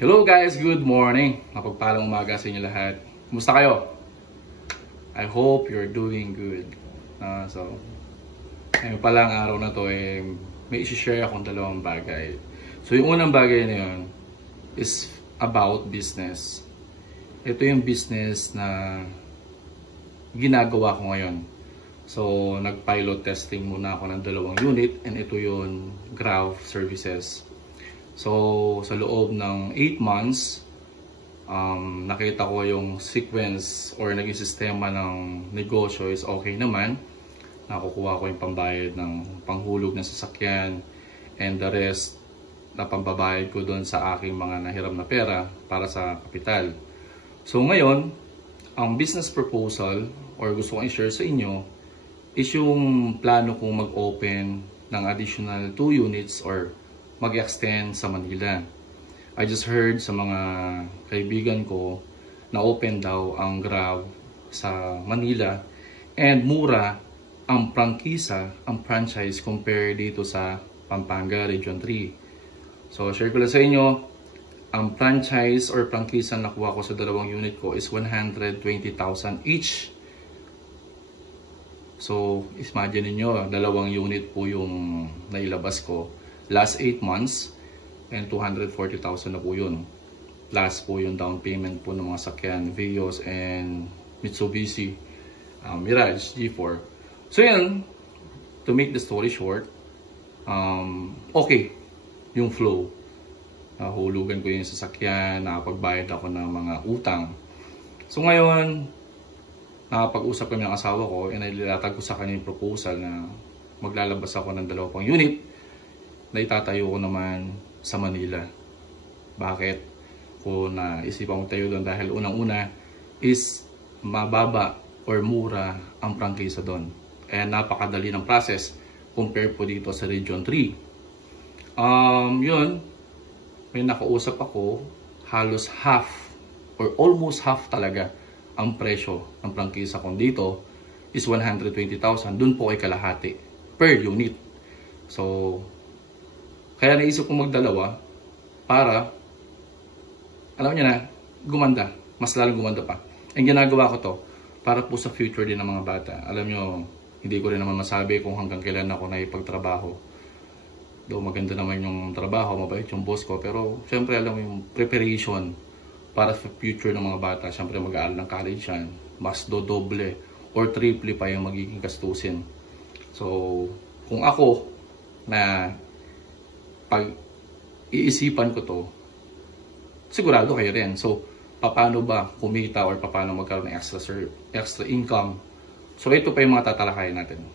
Hello guys, good morning. Mapagpalang umaga sa inyo lahat. Kumusta kayo? I hope you're doing good. Ngayon palang araw na to may isi-share akong dalawang bagay. So yung unang bagay na yun is about business. Ito yung business na ginagawa ko ngayon. So nag-pilot testing muna ako ng dalawang unit, and ito yung Grav Services. So, sa loob ng 8 months, nakita ko yung sequence or naging sistema ng negosyo is okay naman. Nakukuha ko yung pambayad ng panghulog ng sasakyan, and the rest na pambabayad ko doon sa aking mga nahiram na pera para sa kapital. So, ngayon, ang business proposal or gusto kong i-share sa inyo is yung plano kong mag-open ng additional 2 units or mag-extend sa Manila. I just heard sa mga kaibigan ko na open daw ang Grav sa Manila, and mura ang prangkisa, ang franchise compare dito sa Pampanga Region 3. So share ko lang sa inyo, ang franchise or prangkisa na nakuha ko sa dalawang unit ko is 120,000 each. So imagine niyo, dalawang unit po yung nailabas ko last 8 months, and 240,000 na po yun. Last po yung down payment po ng mga sakyan, Vios and Mitsubishi Mirage G4. So yun, to make the story short, okay yung flow. Hulugan ko yung sasakyan, nakapagbayad ako ng mga utang. So ngayon, nakapag-usap kami ng asawa ko, and nilatag ko sa kanya yung proposal na maglalabas ako ng 2 pang unit na itatayo ko naman sa Manila. Bakit ko naisipan kong tayo doon? Dahil unang-una is mababa or mura ang prangkisa doon. And napakadali ng process compare po dito sa Region 3. Yun, may nakausap ako, halos half or almost half talaga ang presyo ng prangkisa kong dito is 120,000. Doon po ay kalahati per unit. So kaya naisip kong magdalawa para, alam niyo na, gumanda. Mas lalong gumanda pa. Ang ginagawa ko to para po sa future din ng mga bata. Alam niyo, hindi ko rin naman masabi kung hanggang kailan ako naipagtrabaho. Though maganda naman yung trabaho, mabait yung boss ko. Pero syempre alam mo yung preparation para sa future ng mga bata. Syempre mag-aaral ng college yan. Mas dodoble or triple pa yung magiging gastusin. So, kung ako na pag iisipan ko to, sigurado kayo rin. So, paano ba kumita or paano magkaroon ng extra income? So, ito pa yung mga tatalakayin natin.